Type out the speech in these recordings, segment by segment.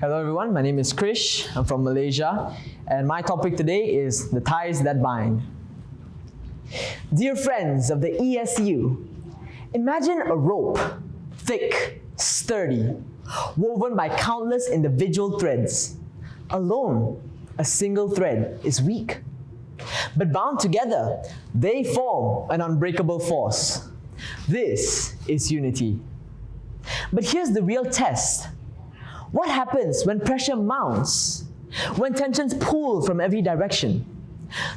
Hello everyone, my name is Krish, I'm from Malaysia, and my topic today is the ties that bind. Dear friends of the ESU, imagine a rope, thick, sturdy, woven by countless individual threads. Alone, a single thread is weak. But bound together, they form an unbreakable force. This is unity. But here's the real test. What happens when pressure mounts? When tensions pull from every direction?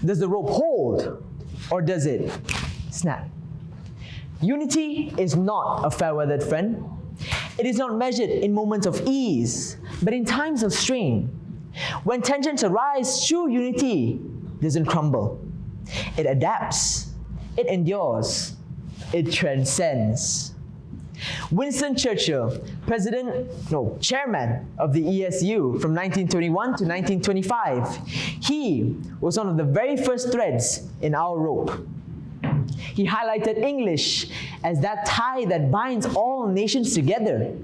Does the rope hold or does it snap? Unity is not a fair-weathered friend. It is not measured in moments of ease, but in times of strain. When tensions arise, true unity doesn't crumble. It adapts, it endures, it transcends. Winston Churchill, chairman of the ESU from 1921 to 1925, he was one of the very first threads in our rope. He highlighted English as that tie that binds all nations together.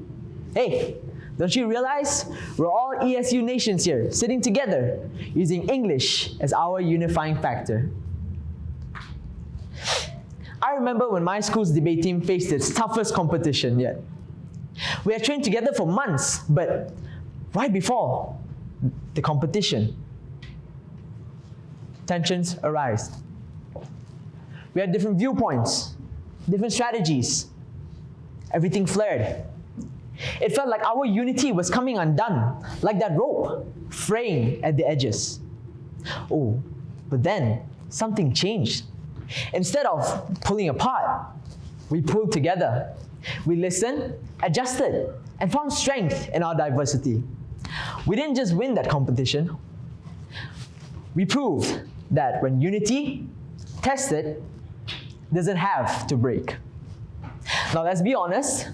Hey, don't you realize we're all ESU nations here, sitting together, using English as our unifying factor. I remember when my school's debate team faced its toughest competition yet. We had trained together for months, but right before the competition, tensions arise. We had different viewpoints, different strategies. Everything flared. It felt like our unity was coming undone, like that rope, fraying at the edges. Oh, but then something changed. Instead of pulling apart, we pulled together. We listened, adjusted, and found strength in our diversity. We didn't just win that competition. We proved that when unity, tested, doesn't have to break. Now let's be honest,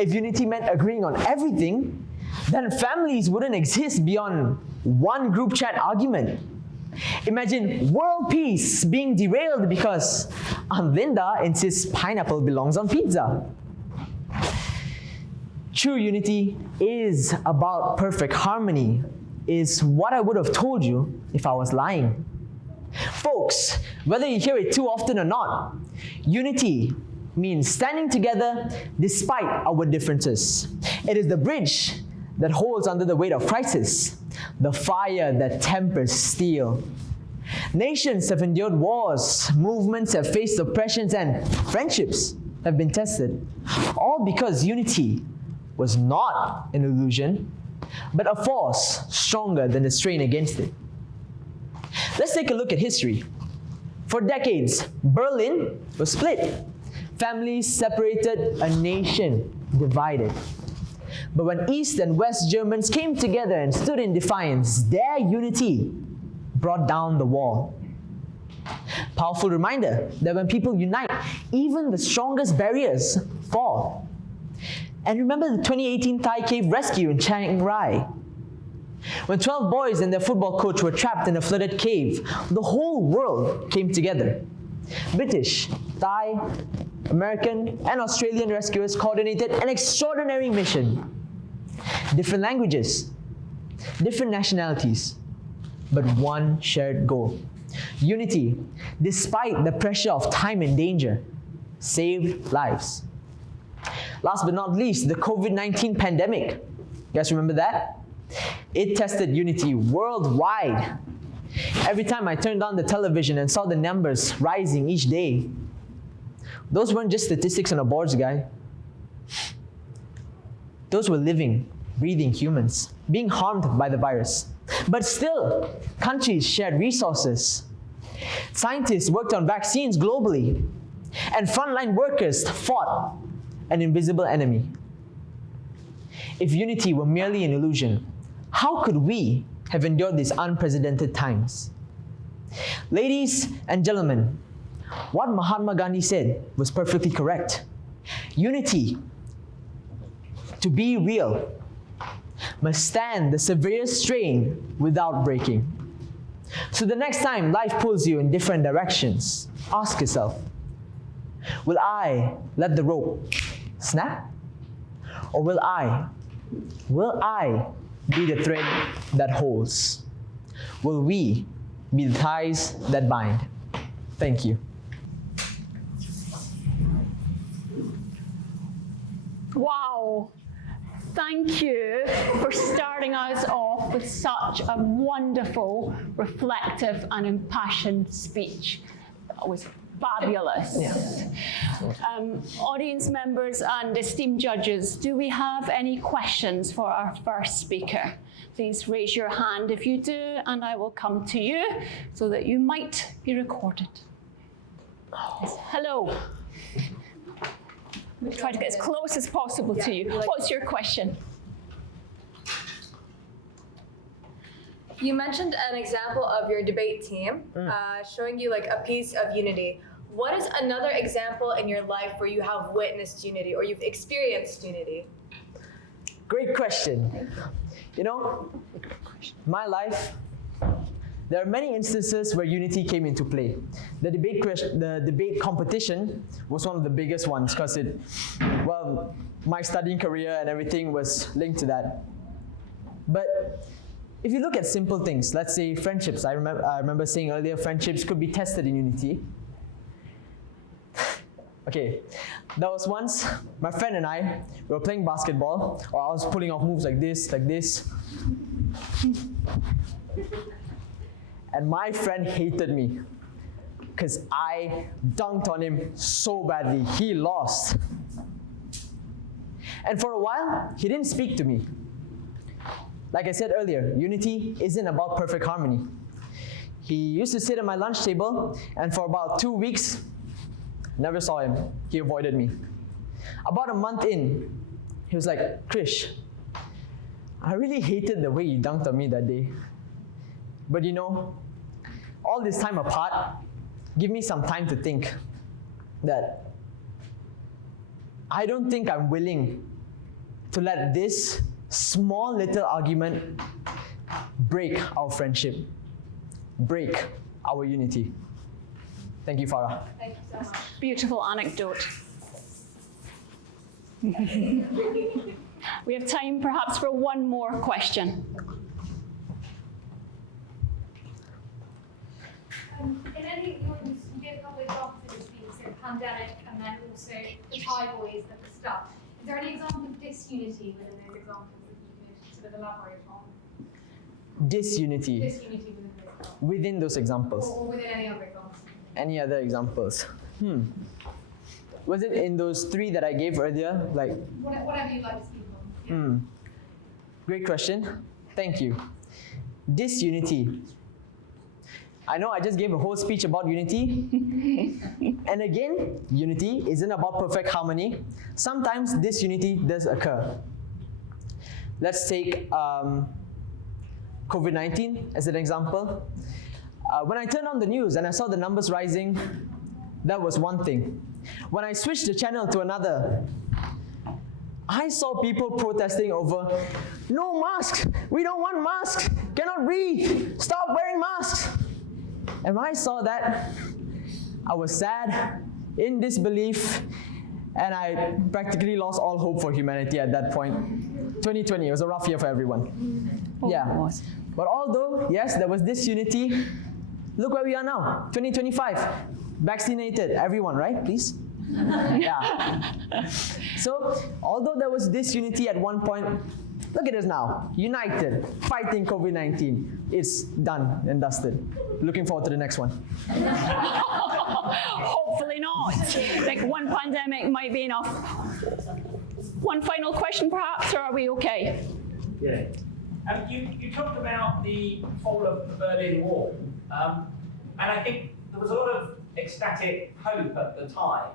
if unity meant agreeing on everything, then families wouldn't exist beyond one group chat argument. Imagine world peace being derailed because Aunt Linda insists pineapple belongs on pizza. True unity is about perfect harmony, is what I would have told you if I was lying. Folks, whether you hear it too often or not, unity means standing together despite our differences. It is the bridge that holds under the weight of crisis, the fire that tempers steel. Nations have endured wars, movements have faced oppressions, and friendships have been tested, all because unity was not an illusion, but a force stronger than the strain against it. Let's take a look at history. For decades, Berlin was split. Families separated, a nation divided. But when East and West Germans came together and stood in defiance, their unity brought down the wall. Powerful reminder that when people unite, even the strongest barriers fall. And remember the 2018 Thai cave rescue in Chiang Rai. When 12 boys and their football coach were trapped in a flooded cave, the whole world came together. British, Thai, American, and Australian rescuers coordinated an extraordinary mission. Different languages, different nationalities, but one shared goal. Unity, despite the pressure of time and danger, saved lives. Last but not least, the COVID-19 pandemic. You guys remember that? It tested unity worldwide. Every time I turned on the television and saw the numbers rising each day, those weren't just statistics on a boards, guy. Those were living, breathing humans being harmed by the virus. But still, countries shared resources. Scientists worked on vaccines globally, and frontline workers fought an invisible enemy. If unity were merely an illusion, how could we have endured these unprecedented times? Ladies and gentlemen, what Mahatma Gandhi said was perfectly correct. Unity, to be real, must stand the severest strain without breaking. So the next time life pulls you in different directions, ask yourself, will I let the rope snap? Or will I be the thread that holds? Will we be the ties that bind? Thank you. Wow. Thank you for starting us off with such a wonderful, reflective and impassioned speech. That was fabulous. Yeah. Audience members and esteemed judges, do we have any questions for our first speaker? Please raise your hand if you do, and I will come to you so that you might be recorded. Yes. Hello. We'll try to get as close as possible to you. What's your question? You mentioned an example of your debate team showing you like a piece of unity. What is another example in your life where you have witnessed unity or you've experienced unity? Great question. You know, my life, there are many instances where unity came into play. The debate competition was one of the biggest ones because my studying career and everything was linked to that. But if you look at simple things, let's say friendships, I remember saying earlier, friendships could be tested in unity. Okay, there was once, my friend and I, we were playing basketball, or I was pulling off moves like this. And my friend hated me because I dunked on him so badly. He lost. And for a while, he didn't speak to me. Like I said earlier, unity isn't about perfect harmony. He used to sit at my lunch table, and for about 2 weeks, never saw him. He avoided me. About a month in, he was like, "Krish, I really hated the way you dunked on me that day. But you know, all this time apart, give me some time to think that I don't think I'm willing to let this small little argument break our friendship, break our unity." Thank you, Farah. Thank you so much. Beautiful anecdote. We have time perhaps for one more question. In any, you gave a couple of examples in your speech, so pandemic and then also the Thai boys at the start. Is there any example of disunity within those examples that you could sort of elaborate on? Disunity Disunity within those examples. within those examples. Or within any other examples. Any other examples? Was it in those 3 that I gave earlier? Like, Whatever you'd like to speak on. Great question. Thank you. Disunity. I know I just gave a whole speech about unity. And again, unity isn't about perfect harmony. Sometimes disunity does occur. Let's take COVID-19 as an example. When I turned on the news and I saw the numbers rising, that was one thing. When I switched the channel to another, I saw people protesting over, "No masks! We don't want masks! Cannot breathe! Stop wearing masks!" And when I saw that, I was sad, in disbelief, and I practically lost all hope for humanity at that point. 2020 was a rough year for everyone. Yeah. But although, yes, there was disunity, look where we are now, 2025. Vaccinated, everyone, right? Please? Yeah. So, although there was disunity at one point, look at us now, united, fighting COVID-19. It's done and dusted. Looking forward to the next one. Hopefully not. Like one pandemic might be enough. One final question perhaps, or are we okay? Yeah. You talked about the fall of the Berlin Wall, and I think there was a lot of ecstatic hope at the time,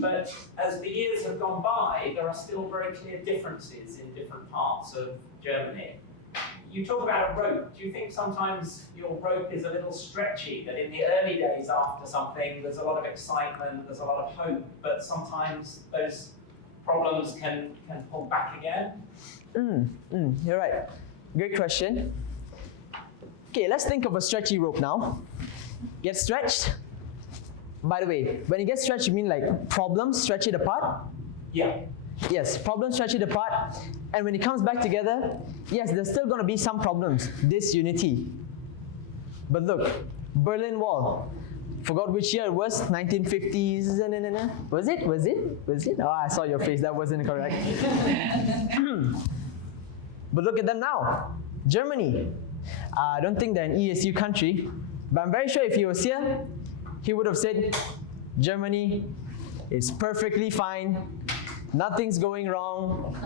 but as the years have gone by, there are still very clear differences in different parts of Germany. You talk about a rope. Do you think sometimes your rope is a little stretchy, that in the early days after something, there's a lot of excitement, there's a lot of hope, but sometimes those problems can pull back again? You're right. Great question. Okay, let's think of a stretchy rope now. Get stretched. By the way, when it gets stretched, you mean like problems stretch it apart? Yeah. Yes, problems stretch it apart, and when it comes back together, yes, there's still going to be some problems, disunity. But look, Berlin Wall. Forgot which year it was, 1950s, was it? Oh, I saw your face, that wasn't correct. But look at them now, Germany. I don't think they're an ESU country, but I'm very sure if he was here, he would have said, Germany is perfectly fine, nothing's going wrong,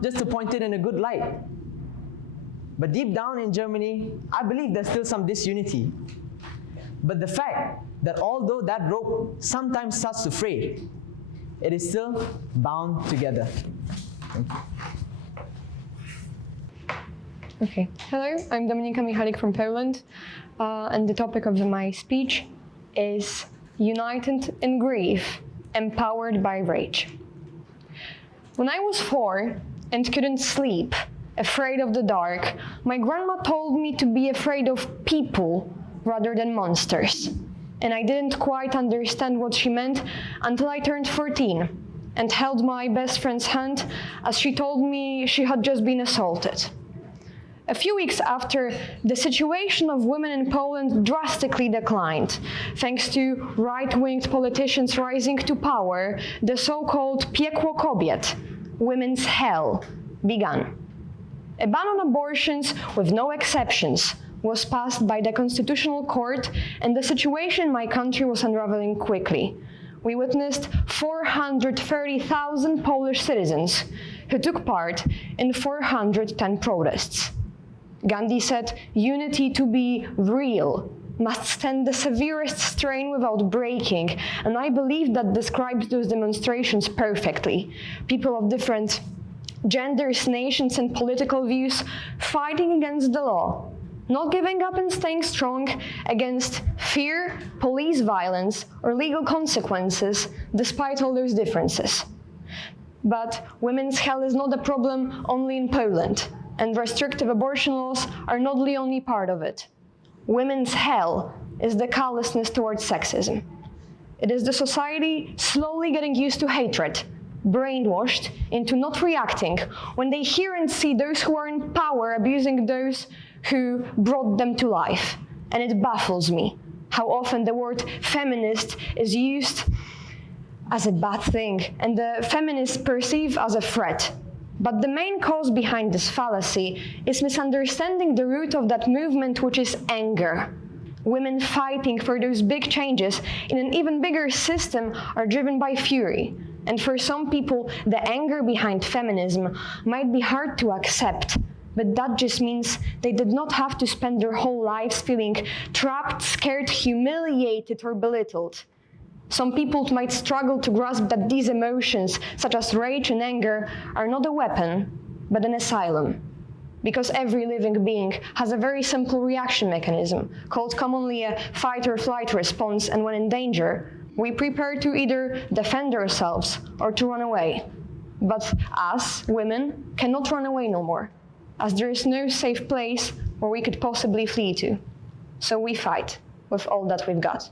just to point it in a good light. But deep down in Germany, I believe there's still some disunity. But the fact that although that rope sometimes starts to fray, it is still bound together. Thank you. Okay. Hello, I'm Dominika Michalik from Poland, and the topic of my speech is United in Grief, Empowered by Rage. When I was 4 and couldn't sleep, afraid of the dark, my grandma told me to be afraid of people rather than monsters. And I didn't quite understand what she meant until I turned 14 and held my best friend's hand as she told me she had just been assaulted. A few weeks after, the situation of women in Poland drastically declined, thanks to right-winged politicians rising to power. The so-called piekło kobiet, women's hell, began. A ban on abortions, with no exceptions, was passed by the Constitutional Court, and the situation in my country was unraveling quickly. We witnessed 430,000 Polish citizens who took part in 410 protests. Gandhi said, unity to be real must stand the severest strain without breaking, and I believe that describes those demonstrations perfectly. People of different genders, nations, and political views fighting against the law, not giving up and staying strong against fear, police violence, or legal consequences, despite all those differences. But women's hell is not a problem only in Poland, and restrictive abortion laws are not the only part of it. Women's hell is the callousness towards sexism. It is the society slowly getting used to hatred, brainwashed into not reacting when they hear and see those who are in power abusing those who brought them to life. And it baffles me how often the word feminist is used as a bad thing and the feminists perceive as a threat. But the main cause behind this fallacy is misunderstanding the root of that movement, which is anger. Women fighting for those big changes in an even bigger system are driven by fury. And for some people, the anger behind feminism might be hard to accept, but that just means they did not have to spend their whole lives feeling trapped, scared, humiliated, or belittled. Some people might struggle to grasp that these emotions, such as rage and anger, are not a weapon, but an asylum. Because every living being has a very simple reaction mechanism, called commonly a fight or flight response, and when in danger, we prepare to either defend ourselves or to run away. But us, women, cannot run away no more, as there is no safe place where we could possibly flee to. So we fight with all that we've got.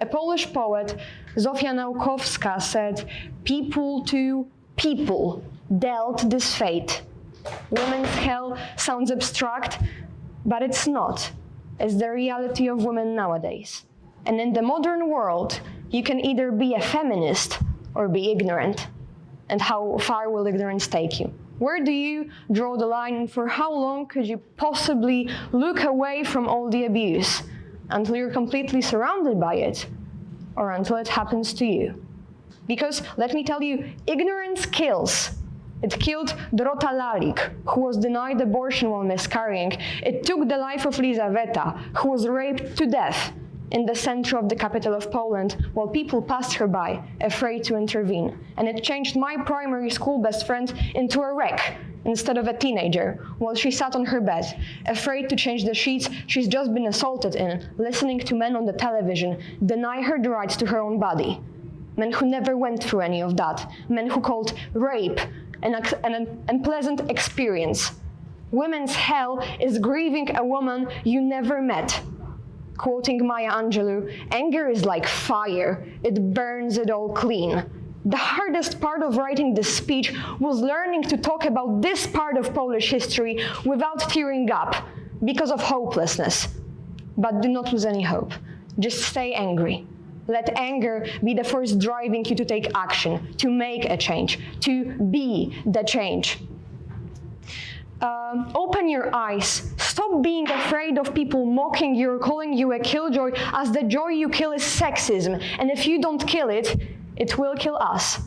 A Polish poet, Zofia Naukowska, said, "People to people dealt this fate." Women's hell sounds abstract, but it's not. It's the reality of women nowadays. And in the modern world, you can either be a feminist or be ignorant. And how far will ignorance take you? Where do you draw the line, and for how long could you possibly look away from all the abuse? Until you're completely surrounded by it, or until it happens to you. Because, let me tell you, ignorance kills. It killed Dorota Lalik, who was denied abortion while miscarrying. It took the life of Lizaveta, who was raped to death in the center of the capital of Poland, while people passed her by, afraid to intervene. And it changed my primary school best friend into a wreck, instead of a teenager, while she sat on her bed, afraid to change the sheets she's just been assaulted in, listening to men on the television deny her the rights to her own body. Men who never went through any of that. Men who called rape an unpleasant experience. Women's hell is grieving a woman you never met. Quoting Maya Angelou, anger is like fire. It burns it all clean. The hardest part of writing this speech was learning to talk about this part of Polish history without tearing up because of hopelessness. But do not lose any hope. Just stay angry. Let anger be the force driving you to take action, to make a change, to be the change. Open your eyes. Stop being afraid of people mocking you or calling you a killjoy, as the joy you kill is sexism. And if you don't kill it, it will kill us.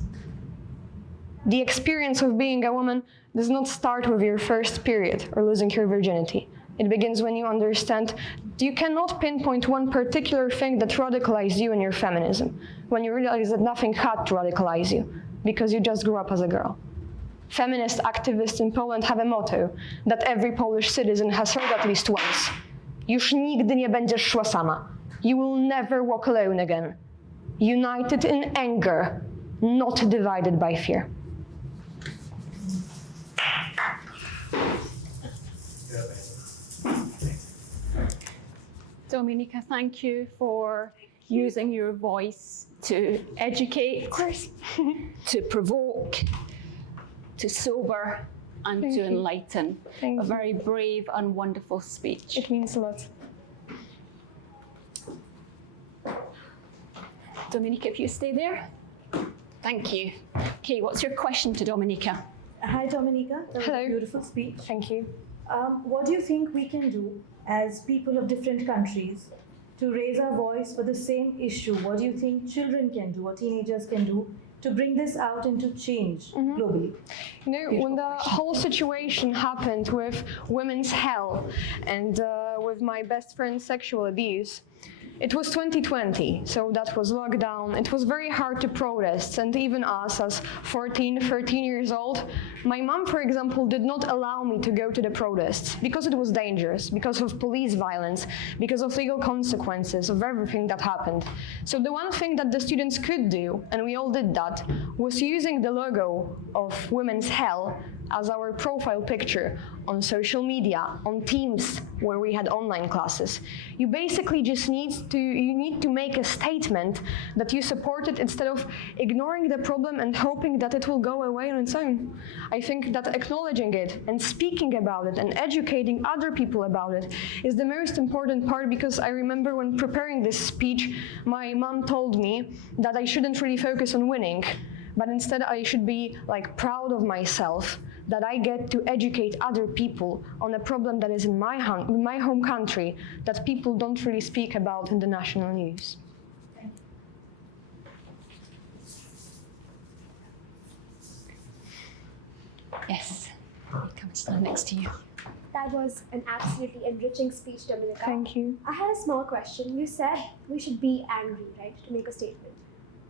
The experience of being a woman does not start with your first period or losing your virginity. It begins when you understand you cannot pinpoint one particular thing that radicalized you in your feminism, when you realize that nothing had to radicalize you, because you just grew up as a girl. Feminist activists in Poland have a motto that every Polish citizen has heard at least once. Już nigdy nie będziesz szła sama. You will never walk alone again. United in anger, not divided by fear. Dominika, thank you for using your voice to educate, Of course. to provoke, to sober, and Thank to you. enlighten. Thank A you. very brave and wonderful speech. It means a lot. Dominika, if you stay there. Thank you. Okay, what's your question to Dominika? Hi, Dominika. That was Hello. a beautiful speech. Thank you. What do you think we can do as people of different countries to raise our voice for the same issue? What do you think children can do or teenagers can do to bring this out into change globally? You know, when the whole situation happened with women's hell and with my best friend's sexual abuse, it was 2020, so that was lockdown. It was very hard to protest, and even us as 14, 13 years old, my mom, for example, did not allow me to go to the protests because it was dangerous, because of police violence, because of legal consequences of everything that happened. So the one thing that the students could do, and we all did that, was using the logo of Women's Hell as our profile picture on social media, on Teams, where we had online classes. You basically just need to make a statement that you support it instead of ignoring the problem and hoping that it will go away on its own. I think that acknowledging it and speaking about it and educating other people about it is the most important part, because I remember when preparing this speech, my mom told me that I shouldn't really focus on winning, but instead I should be like proud of myself that I get to educate other people on a problem that is in my home country that people don't really speak about in the national news. Yes, come and stand next to you. That was an absolutely enriching speech, Dominika. Thank you. I had a small question. You said we should be angry, right, to make a statement.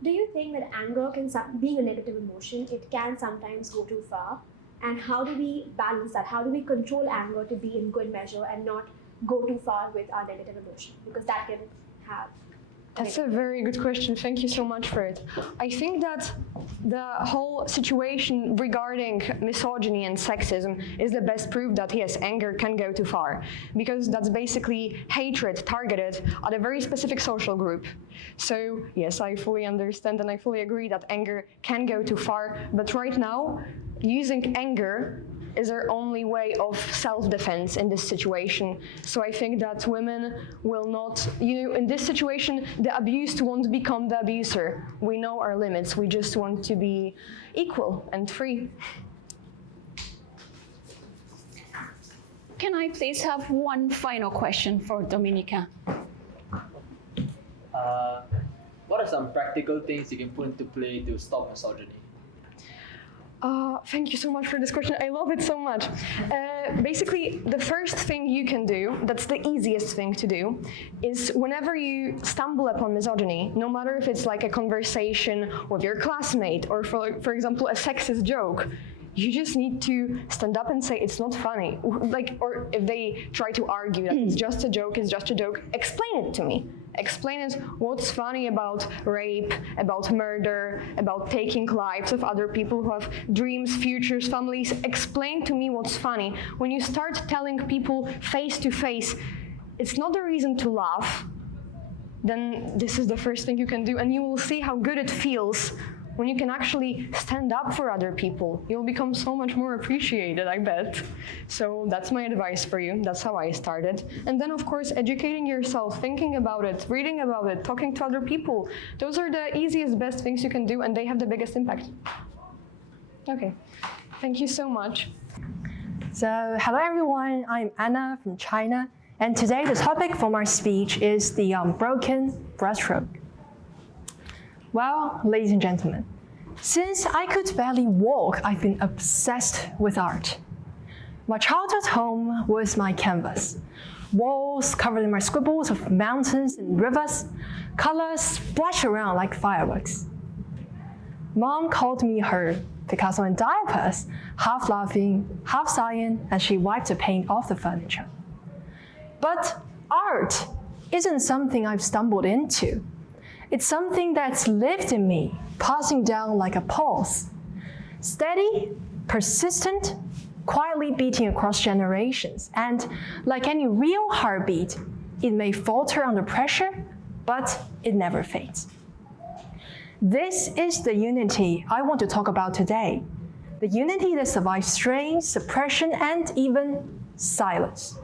Do you think that anger being a negative emotion, it can sometimes go too far? And how do we balance that? How do we control anger to be in good measure and not go too far with our negative emotion? Because that can have... That's a very good question. Thank you so much for it. I think that the whole situation regarding misogyny and sexism is the best proof that, yes, anger can go too far, because that's basically hatred targeted at a very specific social group. So, yes, I fully understand and I fully agree that anger can go too far, but right now, using anger is our only way of self-defense in this situation. So I think that women will not, in this situation, the abused won't become the abuser. We know our limits. We just want to be equal and free. Can I please have one final question for Dominika? What are some practical things you can put into play to stop misogyny? Thank you so much for this question. I love it so much. Basically, the first thing you can do, that's the easiest thing to do, is whenever you stumble upon misogyny, no matter if it's like a conversation with your classmate or, for example, a sexist joke, you just need to stand up and say it's not funny. Or if they try to argue that it's just a joke, explain it to me. Explain it, what's funny about rape, about murder, about taking lives of other people who have dreams, futures, families. Explain to me what's funny. When you start telling people face to face, it's not a reason to laugh, then this is the first thing you can do, and you will see how good it feels When you can actually stand up for other people, you'll become so much more appreciated, I bet. So that's my advice for you. That's how I started. And then, of course, educating yourself, thinking about it, reading about it, talking to other people. Those are the easiest, best things you can do, and they have the biggest impact. Okay, thank you so much. So, hello everyone, I'm Anna from China, and today the topic for my speech is the broken breaststroke. Well, ladies and gentlemen, since I could barely walk, I've been obsessed with art. My childhood home was my canvas. Walls covered in my scribbles of mountains and rivers, colors splash around like fireworks. Mom called me her Picasso in diapers, half laughing, half sighing as she wiped the paint off the furniture. But art isn't something I've stumbled into. It's something that's lived in me, passing down like a pulse. Steady, persistent, quietly beating across generations. And like any real heartbeat, it may falter under pressure, but it never fades. This is the unity I want to talk about today. The unity that survives strain, suppression, and even silence.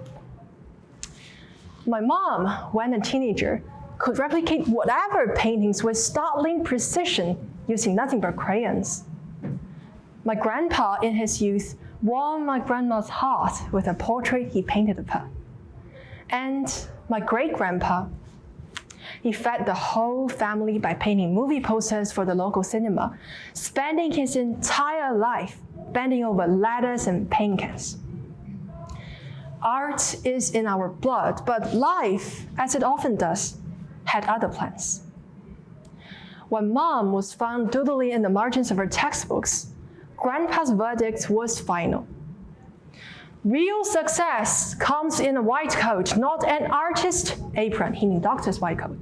My mom, when a teenager, could replicate whatever paintings with startling precision using nothing but crayons. My grandpa, in his youth, warmed my grandma's heart with a portrait he painted of her. And my great-grandpa, he fed the whole family by painting movie posters for the local cinema, spending his entire life bending over ladders and paint cans. Art is in our blood, but life, as it often does, had other plans. When Mom was found doodling in the margins of her textbooks, Grandpa's verdict was final. Real success comes in a white coat, not an artist's apron. He means doctor's white coat.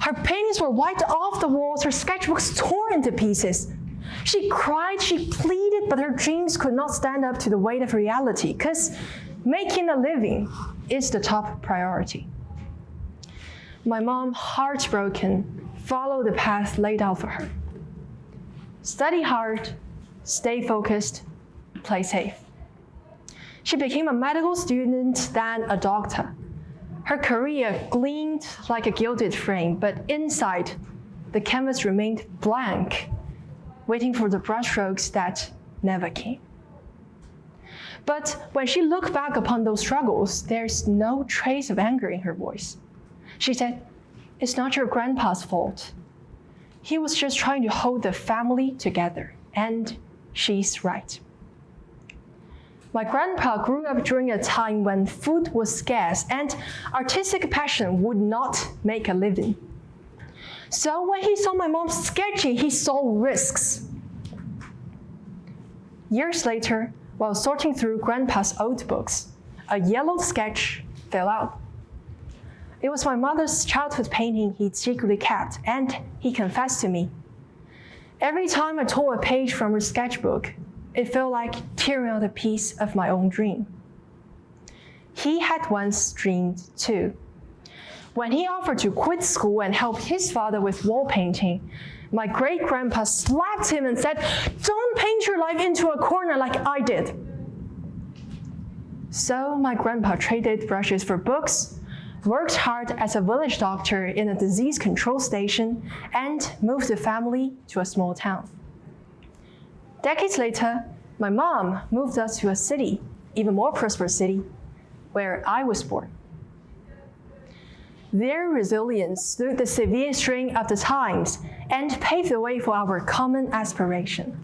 Her paintings were wiped off the walls, her sketchbooks torn into pieces. She cried, she pleaded, but her dreams could not stand up to the weight of reality, because making a living is the top priority. My mom, heartbroken, followed the path laid out for her. Study hard, stay focused, play safe. She became a medical student, then a doctor. Her career gleamed like a gilded frame, but inside, the canvas remained blank, waiting for the brushstrokes that never came. But when she looked back upon those struggles, there's no trace of anger in her voice. She said, "It's not your grandpa's fault. He was just trying to hold the family together." And she's right. My grandpa grew up during a time when food was scarce and artistic passion would not make a living. So when he saw my mom sketching, he saw risks. Years later, while sorting through Grandpa's old books, a yellow sketch fell out. It was my mother's childhood painting he'd secretly kept, and he confessed to me. Every time I tore a page from her sketchbook, it felt like tearing out a piece of my own dream. He had once dreamed too. When he offered to quit school and help his father with wall painting, my great-grandpa slapped him and said, "Don't paint your life into a corner like I did." So my grandpa traded brushes for books, worked hard as a village doctor in a disease control station, and moved the family to a small town. Decades later, my mom moved us to a city, even more prosperous city, where I was born. Their resilience stood the severe strain of the times and paved the way for our common aspiration.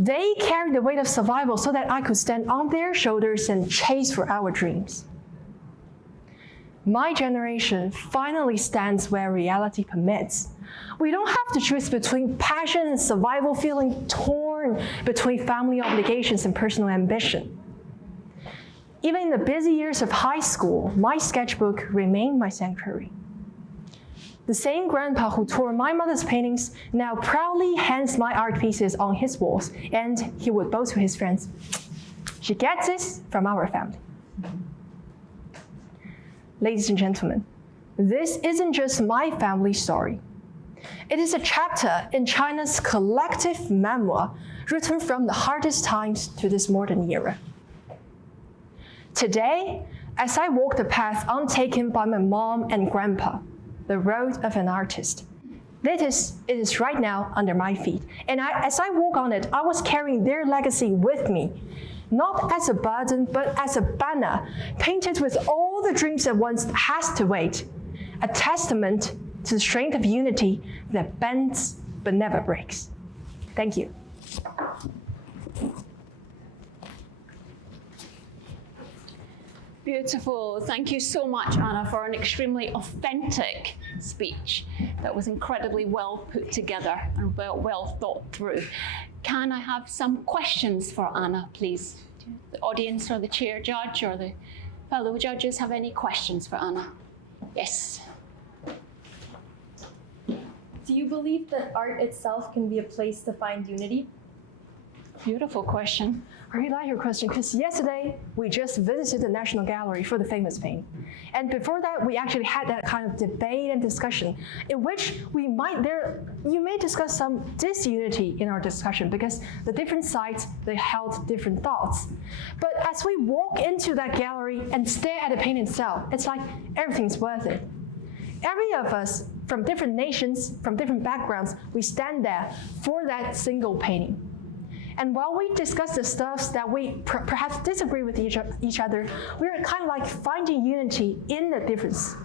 They carried the weight of survival so that I could stand on their shoulders and chase for our dreams. My generation finally stands where reality permits. We don't have to choose between passion and survival, feeling torn between family obligations and personal ambition. Even in the busy years of high school, my sketchbook remained my sanctuary. The same grandpa who tore my mother's paintings now proudly hangs my art pieces on his walls, and he would boast to his friends, "She gets this from our family." Ladies and gentlemen, this isn't just my family story. It is a chapter in China's collective memoir written from the hardest times to this modern era. Today, as I walk the path untaken by my mom and grandpa, the road of an artist, it is right now under my feet. And as I walk on it, I was carrying their legacy with me, not as a burden, but as a banner painted with all the dreams that once has to wait, a testament to the strength of unity that bends but never breaks. Thank you. Beautiful. Thank you so much, Anna, for an extremely authentic speech that was incredibly well put together and well thought through. Can I have some questions for Anna, please? Do the audience or the chair judge or the fellow judges have any questions for Anna? Yes. Do you believe that art itself can be a place to find unity? Beautiful question. I really like your question because yesterday we just visited the National Gallery for the famous painting. And before that, we actually had that kind of debate and discussion in which you may discuss some disunity in our discussion because the different sides, they held different thoughts. But as we walk into that gallery and stare at the painting itself, it's like everything's worth it. Every of us from different nations, from different backgrounds, we stand there for that single painting. And while we discuss the stuff that we perhaps disagree with each other, we're kind of like finding unity in the difference.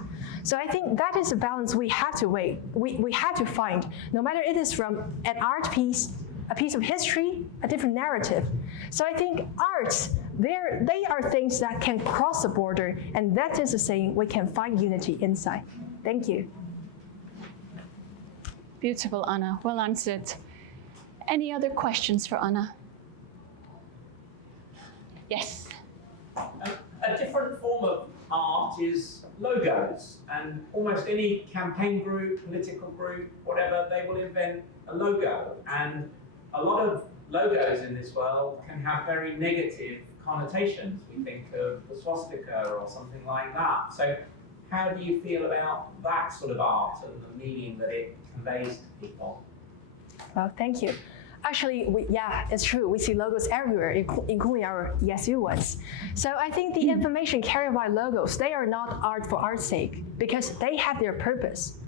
So I think that is a balance we have to we have to find, no matter it is from an art piece, a piece of history, a different narrative. So I think arts, they are things that can cross the border, and that is a saying we can find unity inside. Thank you. Beautiful, Anna. Well answered. Any other questions for Anna? Yes. A different form of art is logos, and almost any campaign group, political group, whatever, they will invent a logo. And a lot of logos in this world can have very negative connotations. We think of the swastika or something like that. So how do you feel about that sort of art and the meaning that it conveys to people? Well, thank you. Actually, it's true. We see logos everywhere, including our ESU ones. So I think the information carried by logos, they are not art for art's sake because they have their purpose.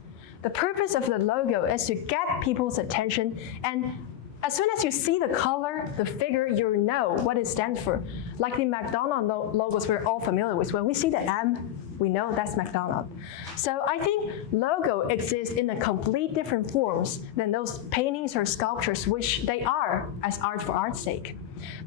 The purpose of the logo is to get people's attention, and as soon as you see the color, the figure, you know what it stands for. Like the McDonald's logos we're all familiar with. When we see the M, we know that's McDonald's. So I think logo exists in a complete different forms than those paintings or sculptures, which they are as art for art's sake.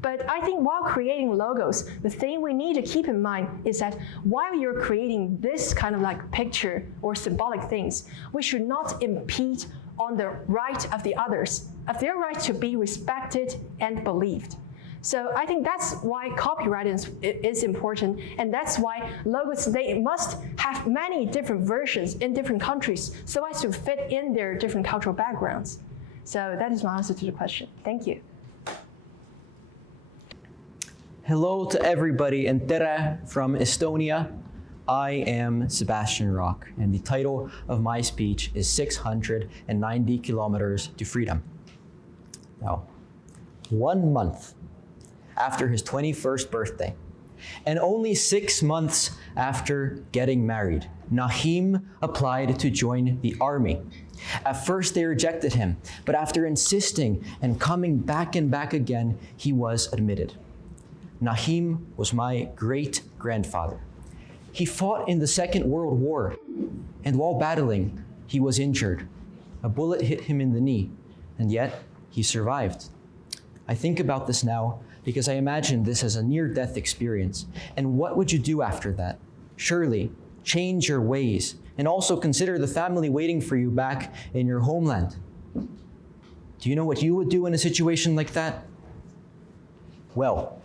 But I think while creating logos, the thing we need to keep in mind is that while you're creating this kind of like picture or symbolic things, we should not impede on the right of the others, of their right to be respected and believed. So I think that's why copyright is important, and that's why logos, they must have many different versions in different countries so as to fit in their different cultural backgrounds. So that is my answer to the question. Thank you. Hello to everybody, and tere from Estonia. I am Sebastian Rock, and the title of my speech is 690 Kilometers to Freedom. Now, 1 month after his 21st birthday, and only 6 months after getting married, Nahim applied to join the army. At first they rejected him, but after insisting and coming back and back again, he was admitted. Nahim was my great-grandfather. He fought in the Second World War, and while battling, he was injured. A bullet hit him in the knee, and yet he survived. I think about this now because I imagine this as a near-death experience. And what would you do after that? Surely, change your ways, and also consider the family waiting for you back in your homeland. Do you know what you would do in a situation like that? Well,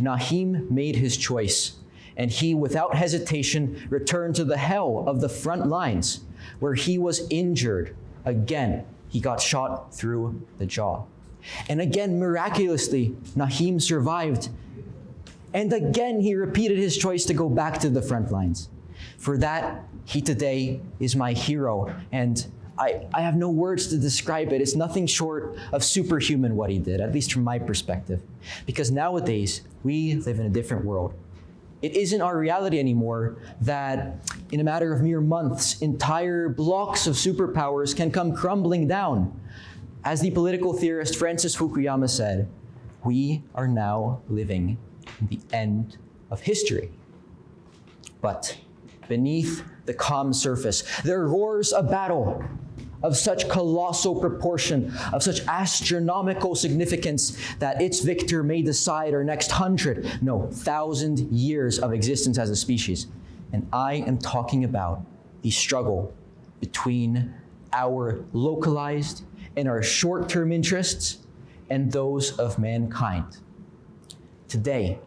Nahim made his choice, and he, without hesitation, returned to the hell of the front lines, where he was injured. Again, he got shot through the jaw. And again, miraculously, Nahim survived. And again, he repeated his choice to go back to the front lines. For that, he today is my hero, and I have no words to describe it. It's nothing short of superhuman what he did, at least from my perspective. Because nowadays, we live in a different world. It isn't our reality anymore that in a matter of mere months, entire blocks of superpowers can come crumbling down. As the political theorist Francis Fukuyama said, we are now living in the end of history. But beneath the calm surface, there roars a battle of such colossal proportion, of such astronomical significance that its victor may decide our next 1,000 years of existence as a species. And I am talking about the struggle between our localized and our short-term interests and those of mankind. Today,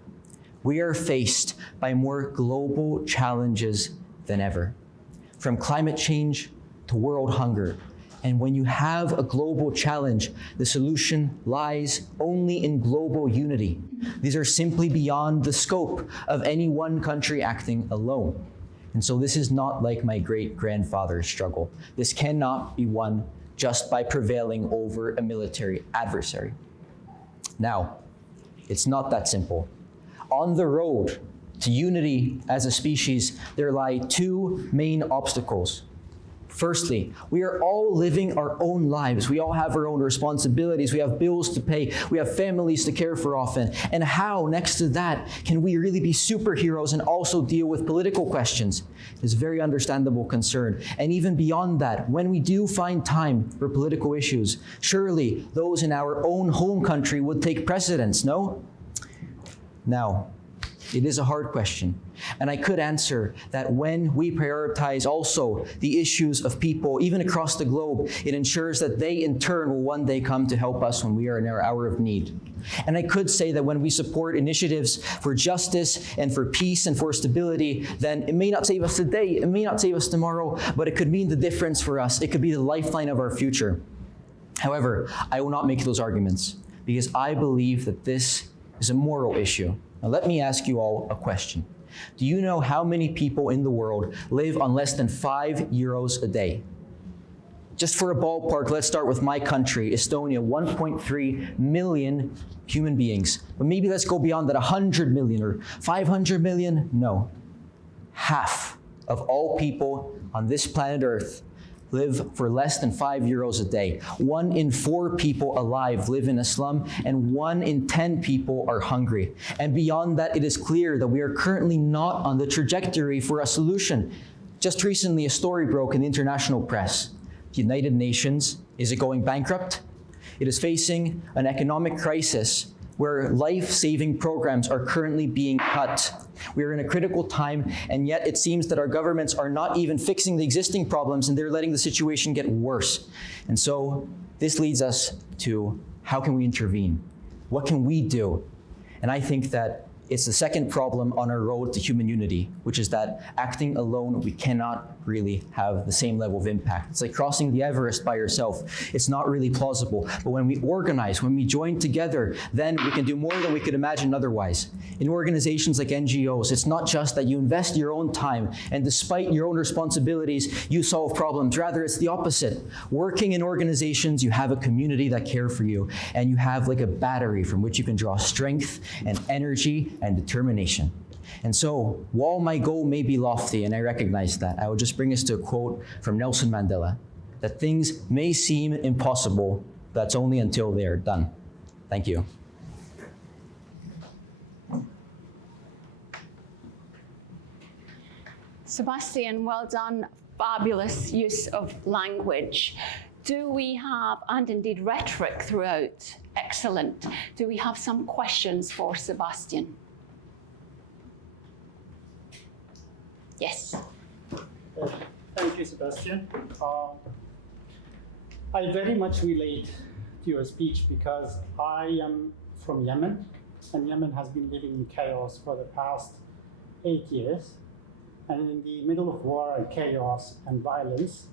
we are faced by more global challenges than ever, from climate change to world hunger. And when you have a global challenge, the solution lies only in global unity. These are simply beyond the scope of any one country acting alone. And so this is not like my great-grandfather's struggle. This cannot be won just by prevailing over a military adversary. Now, it's not that simple. On the road to unity as a species, there lie two main obstacles. Firstly, we are all living our own lives. We all have our own responsibilities. We have bills to pay. We have families to care for often. And how, next to that, can we really be superheroes and also deal with political questions? It's a very understandable concern. And even beyond that, when we do find time for political issues, surely those in our own home country would take precedence, no? Now, it is a hard question. And I could answer that when we prioritize also the issues of people, even across the globe, it ensures that they in turn will one day come to help us when we are in our hour of need. And I could say that when we support initiatives for justice and for peace and for stability, then it may not save us today, it may not save us tomorrow, but it could mean the difference for us. It could be the lifeline of our future. However, I will not make those arguments because I believe that this is a moral issue. Now let me ask you all a question. Do you know how many people in the world live on less than €5 a day? Just for a ballpark, let's start with my country, Estonia, 1.3 million human beings. But maybe let's go beyond that, 100 million or 500 million? No. Half of all people on this planet Earth live for less than €5 a day. 1 in 4 people alive live in a slum, and 1 in 10 people are hungry. And beyond that, it is clear that we are currently not on the trajectory for a solution. Just recently, a story broke in the international press. The United Nations, is it going bankrupt? It is facing an economic crisis where life-saving programs are currently being cut. We are in a critical time, and yet it seems that our governments are not even fixing the existing problems, and they're letting the situation get worse. And so this leads us to, how can we intervene? What can we do? And I think that it's the second problem on our road to human unity, which is that acting alone, we cannot really have the same level of impact. It's like crossing the Everest by yourself. It's not really plausible. But when we organize, when we join together, then we can do more than we could imagine otherwise. In organizations like NGOs, it's not just that you invest your own time and despite your own responsibilities, you solve problems. Rather, it's the opposite. Working in organizations, you have a community that care for you, and you have like a battery from which you can draw strength and energy and determination. And so, while my goal may be lofty, and I recognize that, I will just bring us to a quote from Nelson Mandela, that things may seem impossible, but that's only until they are done. Thank you. Sebastian, well done. Fabulous use of language. Do we have, and indeed rhetoric throughout, excellent. Do we have some questions for Sebastian? Yes. Thank you, Sebastian. I very much relate to your speech because I am from Yemen, and Yemen has been living in chaos for the past 8 years. And in the middle of war and chaos and violence,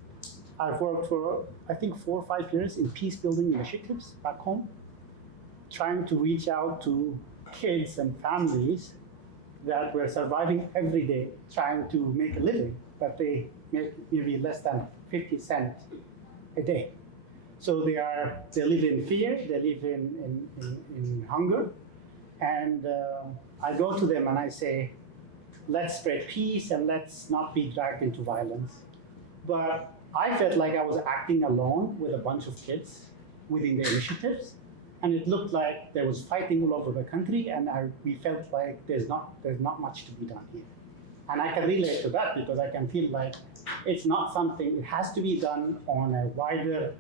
I've worked for, I think, 4 or 5 years in peace building initiatives back home, trying to reach out to kids and families that were surviving every day, trying to make a living, but they make maybe less than 50 cents a day. So they live in fear, they live in hunger, and I go to them and I say, let's spread peace and let's not be dragged into violence. But I felt like I was acting alone with a bunch of kids within the initiatives, and it looked like there was fighting all over the country, and we felt like there's not much to be done here. And I can relate to that because I can feel like it's not something, it has to be done on a wider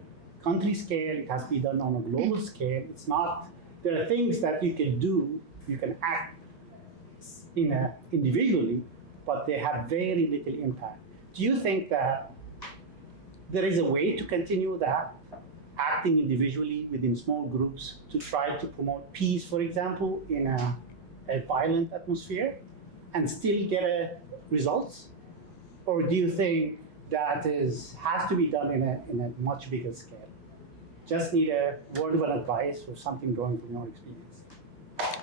country scale, it has to be done on a global scale. It's not, there are things that you can do, you can act individually, but they have very little impact. Do you think that there is a way to continue that, acting individually within small groups to try to promote peace, for example, in a violent atmosphere and still get results? Or do you think that has to be done in a much bigger scale? Just need a word of advice or something growing from your experience.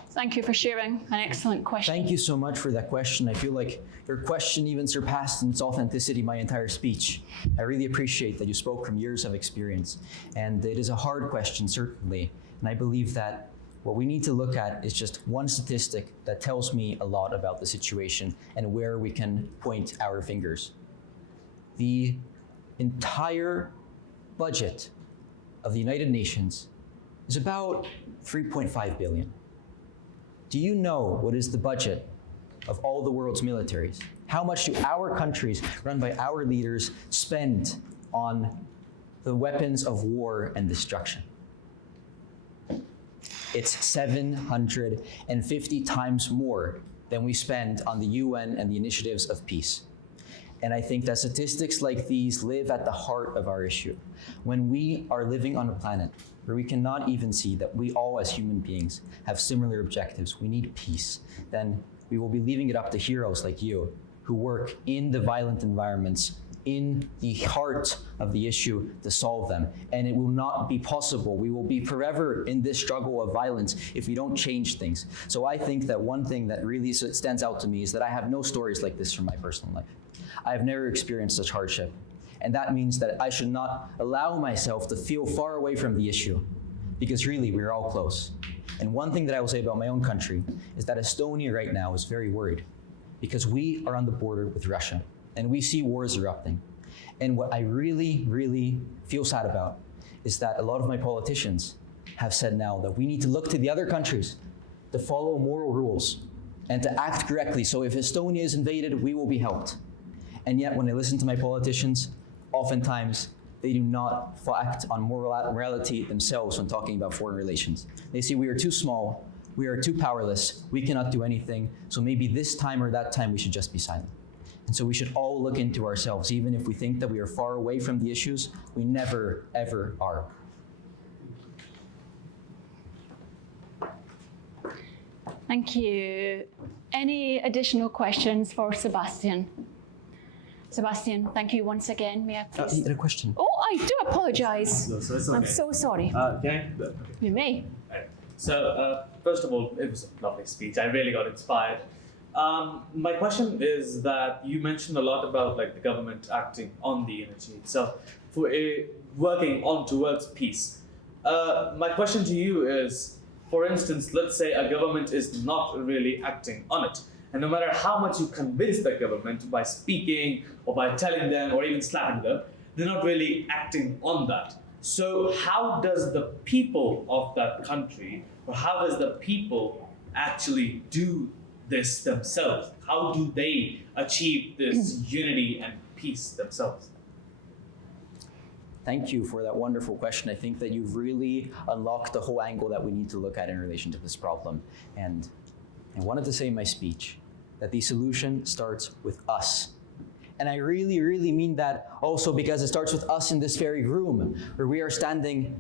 Thank you for sharing. An excellent question. Thank you so much for that question. I feel like your question even surpassed in its authenticity my entire speech. I really appreciate that you spoke from years of experience. And it is a hard question, certainly. And I believe that what we need to look at is just one statistic that tells me a lot about the situation and where we can point our fingers. The entire budget of the United Nations is about 3.5 billion. Do you know what is the budget of all the world's militaries? How much do our countries, run by our leaders, spend on the weapons of war and destruction? It's 750 times more than we spend on the UN and the initiatives of peace. And I think that statistics like these live at the heart of our issue. When we are living on a planet where we cannot even see that we all as human beings have similar objectives, we need peace, then we will be leaving it up to heroes like you who work in the violent environments, in the heart of the issue to solve them. And it will not be possible. We will be forever in this struggle of violence if we don't change things. So I think that one thing that really stands out to me is that I have no stories like this from my personal life. I have never experienced such hardship. And that means that I should not allow myself to feel far away from the issue, because really we're all close. And one thing that I will say about my own country is that Estonia right now is very worried because we are on the border with Russia and we see wars erupting. And what I really, really feel sad about is that a lot of my politicians have said now that we need to look to the other countries to follow moral rules and to act correctly. So if Estonia is invaded, we will be helped. And yet when I listen to my politicians, oftentimes they do not act on morality themselves when talking about foreign relations. They say we are too small, we are too powerless, we cannot do anything, so maybe this time or that time we should just be silent. And so we should all look into ourselves, even if we think that we are far away from the issues, we never, ever are. Thank you. Any additional questions for Sebastian? Sebastian, thank you once again. May I please? You had a question. Oh, I do apologize. No, so it's okay. I'm so sorry. Okay. You may. So, first of all, it was a lovely speech. I really got inspired. My question is that you mentioned a lot about like the government acting on the unity itself, for working on towards peace. My question to you is, for instance, let's say a government is not really acting on it. And no matter how much you convince the government by speaking or by telling them or even slapping them, they're not really acting on that. So how does the people of that country, or how does the people actually do this themselves? How do they achieve this unity and peace themselves? Thank you for that wonderful question. I think that you've really unlocked the whole angle that we need to look at in relation to this problem. And I wanted to say in my speech that the solution starts with us. And I really, really mean that also because it starts with us in this very room where we are standing.